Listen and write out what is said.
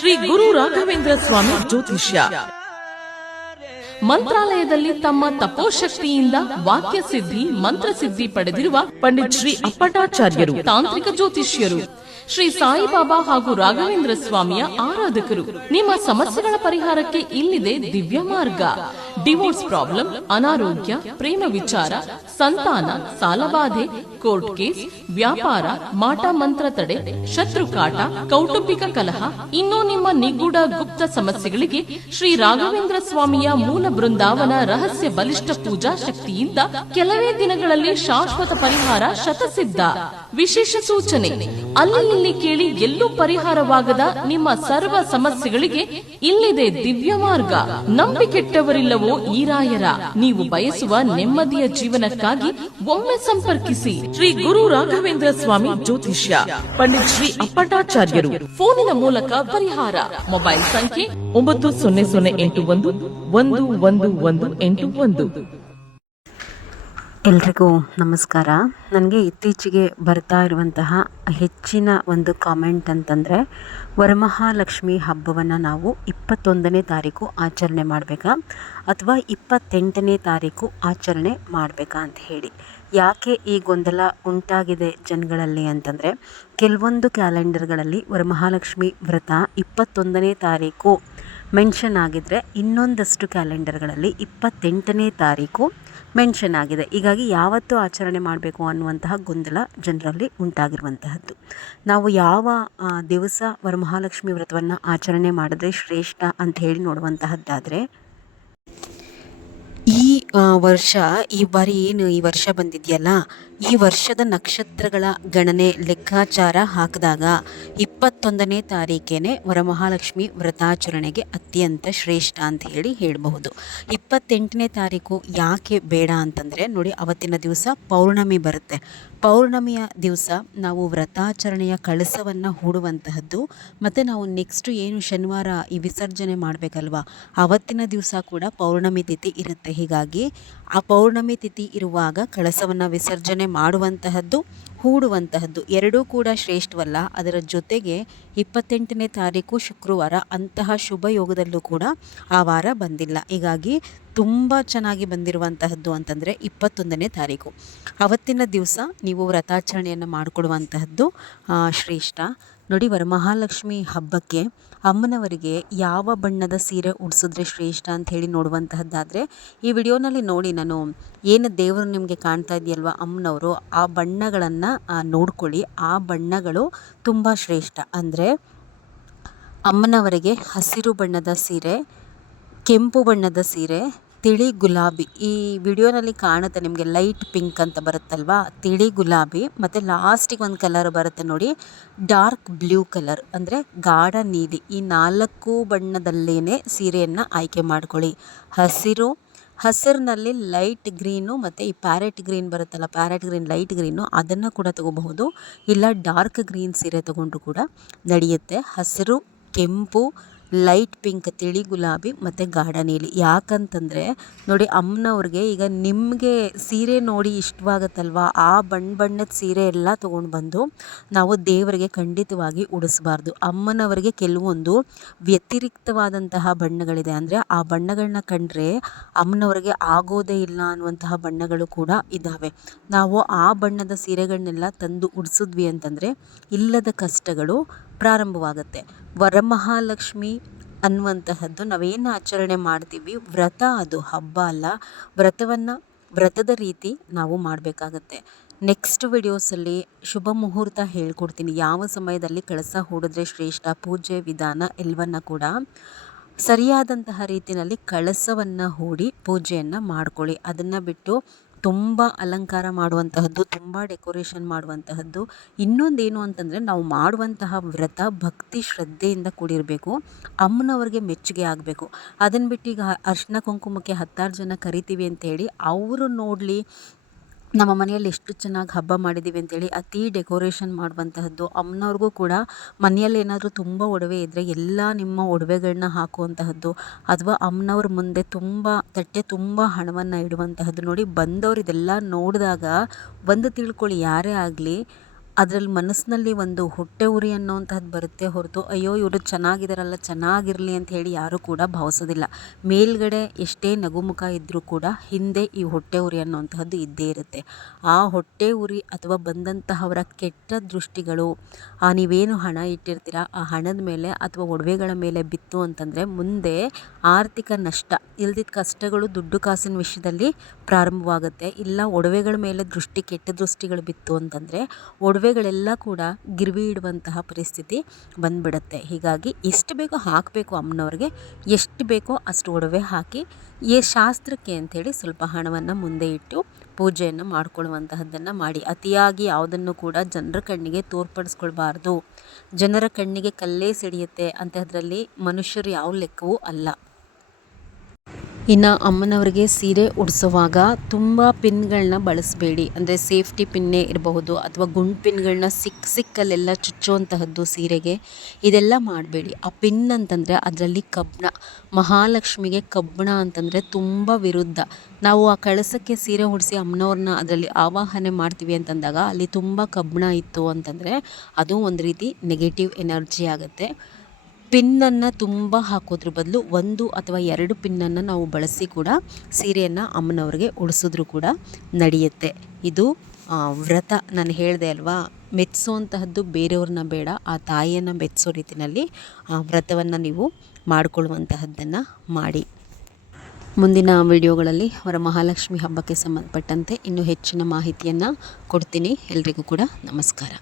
ಶ್ರೀ ಗುರು ರಾಘವೇಂದ್ರ ಸ್ವಾಮಿ ಜ್ಯೋತಿಷ್ಯ. ಮಂತ್ರಾಲಯದಲ್ಲಿ ತಮ್ಮ ತಪೋಶಕ್ತಿಯಿಂದ ವಾಕ್ಯ ಸಿದ್ಧಿ ಮಂತ್ರಸಿದ್ಧಿ ಪಡೆದಿರುವ ಪಂಡಿತ್ ಶ್ರೀ ಅಪ್ಪಟಾಚಾರ್ಯರು ತಾಂತ್ರಿಕ ಜ್ಯೋತಿಷ್ಯರು. ಶ್ರೀ ಸಾಯಿಬಾಬಾ ಹಾಗೂ ರಾಘವೇಂದ್ರ ಸ್ವಾಮಿಯ ಆರಾಧಕರು. ನಿಮ್ಮ ಸಮಸ್ಯೆಗಳ ಪರಿಹಾರಕ್ಕೆ ಇಲ್ಲಿದೆ ದಿವ್ಯ ಮಾರ್ಗ. ಡಿವೋರ್ಸ್ ಪ್ರಾಬ್ಲಮ್, ಅನಾರೋಗ್ಯ, ಪ್ರೇಮ ವಿಚಾರ, ಸಂತಾನ, ಸಾಲಬಾಧೆ, ಕೋರ್ಟ್ ಕೇಸ್, ವ್ಯಾಪಾರ, ಮಾಟ ಮಂತ್ರ ತಡೆ, ಶತ್ರುಕಾಟ, ಕೌಟುಂಬಿಕ ಕಲಹ, ಇನ್ನೂ ನಿಮ್ಮ ನಿಗೂಢ ಗುಪ್ತ ಸಮಸ್ಯೆಗಳಿಗೆ ಶ್ರೀ ರಾಘವೇಂದ್ರ ಸ್ವಾಮಿಯ ಮೂಲ ಬೃಂದಾವನ ರಹಸ್ಯ ಬಲಿಷ್ಠ ಪೂಜಾ ಶಕ್ತಿಯಿಂದ ಕೆಲವೇ ದಿನಗಳಲ್ಲಿ ಶಾಶ್ವತ ಪರಿಹಾರ ಶತಸಿದ್ಧ. ವಿಶೇಷ ಸೂಚನೆ: ಅಲ್ಲಿ ಇಲ್ಲಿ ಕೇಳಿ ಎಲ್ಲೂ ಪರಿಹಾರವಾಗದ ನಿಮ್ಮ ಸರ್ವ ಸಮಸ್ಯೆಗಳಿಗೆ ಇಲ್ಲಿದೆ ದಿವ್ಯ ಮಾರ್ಗ. ನಂಬಿಕೆಟ್ಟವರಿಲ್ಲವೋ ಈ ರಾಯರ. ನೀವು ಬಯಸುವ ನೆಮ್ಮದಿಯ ಜೀವನಕ್ಕಾಗಿ ಒಮ್ಮೆ ಸಂಪರ್ಕಿಸಿ ಶ್ರೀ ಗುರು ರಾಘವೇಂದ್ರ ಸ್ವಾಮಿ ಜ್ಯೋತಿಷ್ಯ, ಪಂಡಿತ್ ಶ್ರೀ ಅಪ್ಪಟಾಚಾರ್ಯರು. ಫೋನಿನ ಮೂಲಕ ಪರಿಹಾರ. ಮೊಬೈಲ್ ಸಂಖ್ಯೆ 9008111181. ಎಲ್ರಿಗೂ ನಮಸ್ಕಾರ. ನನಗೆ ಇತ್ತೀಚೆಗೆ ಬರ್ತಾ ಇರುವಂತಹ ಹೆಚ್ಚಿನ ಒಂದು ಕಾಮೆಂಟ್ ಅಂತಂದರೆ, ವರಮಹಾಲಕ್ಷ್ಮಿ ಹಬ್ಬವನ್ನು ನಾವು 21ನೇ ತಾರೀಕು ಆಚರಣೆ ಮಾಡಬೇಕಾ ಅಥವಾ 28ನೇ ತಾರೀಕು ಆಚರಣೆ ಮಾಡಬೇಕಾ ಅಂತ ಹೇಳಿ. ಯಾಕೆ ಈ ಗೊಂದಲ ಉಂಟಾಗಿದೆ ಜನಗಳಲ್ಲಿ ಅಂತಂದರೆ, ಕೆಲವೊಂದು ಕ್ಯಾಲೆಂಡರ್ಗಳಲ್ಲಿ ವರಮಹಾಲಕ್ಷ್ಮಿ ವ್ರತ 21ನೇ ತಾರೀಕು ಮೆನ್ಷನ್ ಆಗಿದ್ದರೆ, ಇನ್ನೊಂದಷ್ಟು ಕ್ಯಾಲೆಂಡರ್ಗಳಲ್ಲಿ 28ನೇ ತಾರೀಕು ಮೆನ್ಷನ್ ಆಗಿದೆ. ಹೀಗಾಗಿ ಯಾವತ್ತು ಆಚರಣೆ ಮಾಡಬೇಕು ಅನ್ನುವಂತಹ ಗೊಂದಲ ಜನರಲ್ಲಿ ಉಂಟಾಗಿರುವಂತಹದ್ದು. ನಾವು ಯಾವ ದಿವಸ ವರಮಹಾಲಕ್ಷ್ಮಿ ವ್ರತವನ್ನು ಆಚರಣೆ ಮಾಡಿದ್ರೆ ಶ್ರೇಷ್ಠ ಅಂತ ಹೇಳಿ ನೋಡುವಂತಹದ್ದಾದರೆ, ಈ ವರ್ಷ ಈ ಬಾರಿ ಏನು ಈ ವರ್ಷ ಬಂದಿದೆಯಲ್ಲ, ಈ ವರ್ಷದ ನಕ್ಷತ್ರಗಳ ಗಣನೆ ಲೆಕ್ಕಾಚಾರ ಹಾಕಿದಾಗ 21ನೇ ತಾರೀಕೇನೆ ವರಮಹಾಲಕ್ಷ್ಮಿ ವ್ರತಾಚರಣೆಗೆ ಅತ್ಯಂತ ಶ್ರೇಷ್ಠ ಅಂತ ಹೇಳಿ ಹೇಳಬಹುದು. 28ನೇ ತಾರೀಕು ಯಾಕೆ ಬೇಡ ಅಂತಂದರೆ, ನೋಡಿ, ಅವತ್ತಿನ ದಿವಸ ಪೌರ್ಣಮಿ ಬರುತ್ತೆ. ಪೌರ್ಣಮಿಯ ದಿವಸ ನಾವು ವ್ರತಾಚರಣೆಯ ಕಳಸವನ್ನು ಹೂಡುವಂತಹದ್ದು, ಮತ್ತು ನಾವು ನೆಕ್ಸ್ಟ್ ಏನು ಶನಿವಾರ ಈ ವಿಸರ್ಜನೆ ಮಾಡಬೇಕಲ್ವಾ, ಅವತ್ತಿನ ದಿವಸ ಕೂಡ ಪೌರ್ಣಮಿ ತಿಥಿ ಇರುತ್ತೆ. ಹೀಗಾಗಿ ಆ ಪೌರ್ಣಮಿ ತಿಥಿ ಇರುವಾಗ ಕಳಸವನ್ನು ವಿಸರ್ಜನೆ ಮಾಡುವಂತಹದ್ದು, ಹೂಡುವಂತಹದ್ದು ಎರಡೂ ಕೂಡ ಶ್ರೇಷ್ಠವಲ್ಲ. ಅದರ ಜೊತೆಗೆ 28ನೇ ತಾರೀಕು ಶುಕ್ರವಾರ, ಅಂತಹ ಶುಭ ಯೋಗದಲ್ಲೂ ಕೂಡ ಆ ವಾರ ಬಂದಿಲ್ಲ. ಹೀಗಾಗಿ ತುಂಬ ಚೆನ್ನಾಗಿ ಬಂದಿರುವಂತಹದ್ದು ಅಂತಂದರೆ 21ನೇ ತಾರೀಕು. ಅವತ್ತಿನ ದಿವಸ ನೀವು ವ್ರತಾಚರಣೆಯನ್ನು ಮಾಡಿಕೊಡುವಂತಹದ್ದು ಶ್ರೇಷ್ಠ. ನೋಡಿ, ವರಮಹಾಲಕ್ಷ್ಮಿ ಹಬ್ಬಕ್ಕೆ ಅಮ್ಮನವರಿಗೆ ಯಾವ ಬಣ್ಣದ ಸೀರೆ ಉಡಿಸಿದ್ರೆ ಶ್ರೇಷ್ಠ ಅಂತ ಹೇಳಿ ನೋಡುವಂತಹದ್ದಾದರೆ, ಈ ವಿಡಿಯೋನಲ್ಲಿ ನೋಡಿ, ನಾನು ಏನು ದೇವರು ನಿಮಗೆ ಕಾಣ್ತಾ ಇದೆಯಲ್ವ ಅಮ್ಮನವರು, ಆ ಬಣ್ಣಗಳನ್ನು ನೋಡ್ಕೊಳ್ಳಿ. ಆ ಬಣ್ಣಗಳು ತುಂಬ ಶ್ರೇಷ್ಠ. ಅಂದರೆ ಅಮ್ಮನವರಿಗೆ ಹಸಿರು ಬಣ್ಣದ ಸೀರೆ, ಕೆಂಪು ಬಣ್ಣದ ಸೀರೆ, ತಿಳಿ ಗುಲಾಬಿ, ಈ ವಿಡಿಯೋನಲ್ಲಿ ಕಾಣುತ್ತೆ ನಿಮಗೆ ಲೈಟ್ ಪಿಂಕ್ ಅಂತ ಬರುತ್ತಲ್ವಾ, ತಿಳಿ ಗುಲಾಬಿ, ಮತ್ತು ಲಾಸ್ಟಿಗೆ ಒಂದು ಕಲರ್ ಬರುತ್ತೆ ನೋಡಿ, ಡಾರ್ಕ್ ಬ್ಲೂ ಕಲರ್ ಅಂದರೆ ಗಾಢ ನೀಲಿ. ಈ 4 ಬಣ್ಣದಲ್ಲೇ ಸೀರೆಯನ್ನು ಆಯ್ಕೆ ಮಾಡ್ಕೊಳ್ಳಿ. ಹಸಿರಿನಲ್ಲಿ ಲೈಟ್ ಗ್ರೀನು ಮತ್ತು ಈ ಪ್ಯಾರೆಟ್ ಗ್ರೀನ್ ಬರುತ್ತಲ್ಲ, ಪ್ಯಾರೆಟ್ ಗ್ರೀನ್, ಲೈಟ್ ಗ್ರೀನು, ಅದನ್ನು ಕೂಡ ತಗೋಬಹುದು. ಇಲ್ಲ ಡಾರ್ಕ್ ಗ್ರೀನ್ ಸೀರೆ ತಗೊಂಡ್ರು ಕೂಡ ನಡೆಯುತ್ತೆ. ಹಸಿರು, ಕೆಂಪು, ಲೈಟ್ ಪಿಂಕ್, ತಿಳಿ ಗುಲಾಬಿ ಮತ್ತು ಗಾಢ ನೀಲಿ. ಯಾಕಂತಂದರೆ ನೋಡಿ, ಅಮ್ಮನವ್ರಿಗೆ ಈಗ ನಿಮಗೆ ಸೀರೆ ನೋಡಿ ಇಷ್ಟವಾಗುತ್ತಲ್ವ, ಆ ಬಣ್ಣದ ಸೀರೆ ಎಲ್ಲ ತೊಗೊಂಡು ಬಂದು ನಾವು ದೇವರಿಗೆ ಖಂಡಿತವಾಗಿ ಉಡಿಸ್ಬಾರ್ದು. ಅಮ್ಮನವರಿಗೆ ಕೆಲವೊಂದು ವ್ಯತಿರಿಕ್ತವಾದಂತಹ ಬಣ್ಣಗಳಿದೆ. ಅಂದರೆ ಆ ಬಣ್ಣಗಳನ್ನ ಕಂಡ್ರೆ ಅಮ್ಮನವರಿಗೆ ಆಗೋದೇ ಇಲ್ಲ ಅನ್ನುವಂತಹ ಬಣ್ಣಗಳು ಕೂಡ ಇದ್ದಾವೆ. ನಾವು ಆ ಬಣ್ಣದ ಸೀರೆಗಳನ್ನೆಲ್ಲ ತಂದು ಉಡಿಸಿದ್ವಿ ಅಂತಂದರೆ ಇಲ್ಲದ ಕಷ್ಟಗಳು ಪ್ರಾರಂಭವಾಗುತ್ತೆ. ವರಮಹಾಲಕ್ಷ್ಮಿ ಅನ್ನುವಂತಹದ್ದು ನಾವೇನು ಆಚರಣೆ ಮಾಡ್ತೀವಿ, ವ್ರತ, ಅದು ಹಬ್ಬ ಅಲ್ಲ. ವ್ರತದ ರೀತಿ ನಾವು ಮಾಡಬೇಕಾಗತ್ತೆ. ನೆಕ್ಸ್ಟ್ ವಿಡಿಯೋಸಲ್ಲಿ ಶುಭ ಮುಹೂರ್ತ ಹೇಳ್ಕೊಡ್ತೀನಿ, ಯಾವ ಸಮಯದಲ್ಲಿ ಕಳಸ ಹೂಡಿದ್ರೆ ಶ್ರೇಷ್ಠ, ಪೂಜೆ ವಿಧಾನ ಎಲ್ಲವನ್ನ ಕೂಡ ಸರಿಯಾದಂತಹ ರೀತಿಯಲ್ಲಿ ಕಳಸವನ್ನು ಹೂಡಿ ಪೂಜೆಯನ್ನು ಮಾಡ್ಕೊಳ್ಳಿ. ಅದನ್ನು ಬಿಟ್ಟು ತುಂಬ ಅಲಂಕಾರ ಮಾಡುವಂತಹದ್ದು, ತುಂಬ ಡೆಕೋರೇಷನ್ ಮಾಡುವಂತಹದ್ದು. ಇನ್ನೊಂದೇನು ಅಂತಂದರೆ, ನಾವು ಮಾಡುವಂತಹ ವ್ರತ ಭಕ್ತಿ ಶ್ರದ್ಧೆಯಿಂದ ಕೂಡಿರಬೇಕು, ಅಮ್ಮನವ್ರಿಗೆ ಮೆಚ್ಚುಗೆ ಆಗಬೇಕು. ಅದನ್ನು ಬಿಟ್ಟು ಈಗ ಅರ್ಶಿನ ಕುಂಕುಮಕ್ಕೆ 10 ಜನ ಕರಿತೀವಿ ಅಂತೇಳಿ ಅವರು ನೋಡಲಿ ನಮ್ಮ ಮನೆಯಲ್ಲಿ ಎಷ್ಟು ಚೆನ್ನಾಗಿ ಹಬ್ಬ ಮಾಡಿದ್ದೀವಿ ಅಂತೇಳಿ ಅತಿ ಡೆಕೋರೇಷನ್ ಮಾಡುವಂತಹದ್ದು. ಅಮ್ಮನವ್ರಿಗೂ ಕೂಡ ಮನೆಯಲ್ಲಿ ಏನಾದರೂ ತುಂಬ ಒಡವೆ ಇದ್ದರೆ ಎಲ್ಲ ನಿಮ್ಮ ಒಡವೆಗಳನ್ನ ಹಾಕುವಂತಹದ್ದು, ಅಥವಾ ಅಮ್ಮನವ್ರ ಮುಂದೆ ತಟ್ಟೆ ತುಂಬ ಹಣವನ್ನು ಇಡುವಂತಹದ್ದು. ನೋಡಿ, ಬಂದವರು ಇದೆಲ್ಲ ನೋಡಿದಾಗ ಒಂದು ತಿಳ್ಕೊಳ್ಳಿ, ಯಾರೇ ಆಗಲಿ ಅದರಲ್ಲಿ ಮನಸ್ಸಿನಲ್ಲಿ ಒಂದು ಹೊಟ್ಟೆ ಉರಿ ಅನ್ನೋವಂತಹದ್ದು ಬರುತ್ತೆ ಹೊರತು ಅಯ್ಯೋ ಇವರು ಚೆನ್ನಾಗಿದ್ದಾರಲ್ಲ ಚೆನ್ನಾಗಿರಲಿ ಅಂತ ಹೇಳಿ ಯಾರೂ ಕೂಡ ಭಾವಿಸೋದಿಲ್ಲ. ಮೇಲ್ಗಡೆ ಎಷ್ಟೇ ನಗುಮುಖ ಇದ್ದರೂ ಕೂಡ ಹಿಂದೆ ಈ ಹೊಟ್ಟೆ ಉರಿ ಅನ್ನೋವಂತಹದ್ದು ಇದ್ದೇ ಇರುತ್ತೆ. ಆ ಹೊಟ್ಟೆ ಉರಿ ಅಥವಾ ಬಂದಂತಹವರ ಕೆಟ್ಟ ದೃಷ್ಟಿಗಳು ನೀವೇನು ಹಣ ಇಟ್ಟಿರ್ತೀರ ಆ ಹಣದ ಮೇಲೆ ಅಥವಾ ಒಡವೆಗಳ ಮೇಲೆ ಬಿತ್ತು ಅಂತಂದರೆ ಮುಂದೆ ಆರ್ಥಿಕ ನಷ್ಟ ಇಲ್ದಿದ್ದ ಕಷ್ಟಗಳು ದುಡ್ಡು ಕಾಸಿನ ವಿಷಯದಲ್ಲಿ ಪ್ರಾರಂಭವಾಗುತ್ತೆ. ಇಲ್ಲ ಒಡವೆಗಳ ಮೇಲೆ ಕೆಟ್ಟ ದೃಷ್ಟಿಗಳು ಬಿತ್ತು ಅಂತಂದರೆ ಒಡವೆಗಳೆಲ್ಲ ಕೂಡ ಗಿರ್ವಿ ಇಡುವಂತಹ ಪರಿಸ್ಥಿತಿ ಬಂದ್ಬಿಡುತ್ತೆ. ಹೀಗಾಗಿ ಎಷ್ಟು ಬೇಕೋ ಹಾಕಬೇಕು ಅಮ್ಮನವ್ರಿಗೆ, ಎಷ್ಟು ಬೇಕೋ ಅಷ್ಟು ಒಡವೆ ಹಾಕಿ ಶಾಸ್ತ್ರಕ್ಕೆ ಅಂಥೇಳಿ ಸ್ವಲ್ಪ ಹಣವನ್ನು ಮುಂದೆ ಇಟ್ಟು ಪೂಜೆಯನ್ನು ಮಾಡಿಕೊಳ್ಳುವಂತಹದ್ದನ್ನು ಮಾಡಿ. ಅತಿಯಾಗಿ ಯಾವುದನ್ನು ಕೂಡ ಜನರ ಕಣ್ಣಿಗೆ ತೋರ್ಪಡಿಸ್ಕೊಳ್ಬಾರ್ದು. ಜನರ ಕಣ್ಣಿಗೆ ಕಲ್ಲೇ ಸಿಡಿಯುತ್ತೆ ಅಂತಹದ್ರಲ್ಲಿ ಮನುಷ್ಯರು ಯಾವ ಲೆಕ್ಕವೂ ಅಲ್ಲ. ಇನ್ನು ಅಮ್ಮನವರಿಗೆ ಸೀರೆ ಉಡಿಸುವಾಗ ತುಂಬ ಪಿನ್ಗಳನ್ನ ಬಳಸಬೇಡಿ. ಅಂದರೆ ಸೇಫ್ಟಿ ಪಿನ್ನೇ ಇರಬಹುದು ಅಥವಾ ಗುಂಡು ಪಿನ್ಗಳನ್ನ ಸಿಕ್ಕಲ್ಲೆಲ್ಲ ಚುಚ್ಚುವಂತಹದ್ದು ಸೀರೆಗೆ, ಇದೆಲ್ಲ ಮಾಡಬೇಡಿ. ಆ ಪಿನ್ ಅಂತಂದರೆ ಅದರಲ್ಲಿ ಕಬ್ಬಣ, ಮಹಾಲಕ್ಷ್ಮಿಗೆ ಕಬ್ಬಣ ಅಂತಂದರೆ ತುಂಬ ವಿರುದ್ಧ. ನಾವು ಆ ಕಳಸಕ್ಕೆ ಸೀರೆ ಉಡಿಸಿ ಅಮ್ಮನವ್ರನ್ನ ಅದರಲ್ಲಿ ಆವಾಹನೆ ಮಾಡ್ತೀವಿ ಅಂತಂದಾಗ ಅಲ್ಲಿ ತುಂಬ ಕಬ್ಬಣ ಇತ್ತು ಅಂತಂದರೆ ಅದು ಒಂದು ರೀತಿ ನೆಗೆಟಿವ್ ಎನರ್ಜಿ ಆಗುತ್ತೆ. ಪಿನ್ನನ್ನು ತುಂಬ ಹಾಕೋದ್ರ ಬದಲು 1 ಅಥವಾ 2 ಪಿನ್ನನ್ನು ನಾವು ಬಳಸಿ ಕೂಡ ಸೀರೆಯನ್ನು ಅಮ್ಮನವ್ರಿಗೆ ಉಡಿಸಿದ್ರು ಕೂಡ ನಡೆಯುತ್ತೆ. ಇದು ವ್ರತ ನಾನು ಹೇಳಿದೆ ಅಲ್ವಾ, ಮೆಚ್ಚಿಸುವಂತಹದ್ದು ಬೇರೆಯವ್ರನ್ನ ಬೇಡ, ಆ ತಾಯಿಯನ್ನು ಮೆಚ್ಚಿಸೋ ರೀತಿಯಲ್ಲಿ ಆ ವ್ರತವನ್ನು ನೀವು ಮಾಡಿಕೊಳ್ಳುವಂತಹದ್ದನ್ನು ಮಾಡಿ. ಮುಂದಿನ ವಿಡಿಯೋಗಳಲ್ಲಿ ವರಮಹಾಲಕ್ಷ್ಮಿ ಹಬ್ಬಕ್ಕೆ ಸಂಬಂಧಪಟ್ಟಂತೆ ಇನ್ನೂ ಹೆಚ್ಚಿನ ಮಾಹಿತಿಯನ್ನು ಕೊಡ್ತೀನಿ. ಎಲ್ರಿಗೂ ಕೂಡ ನಮಸ್ಕಾರ.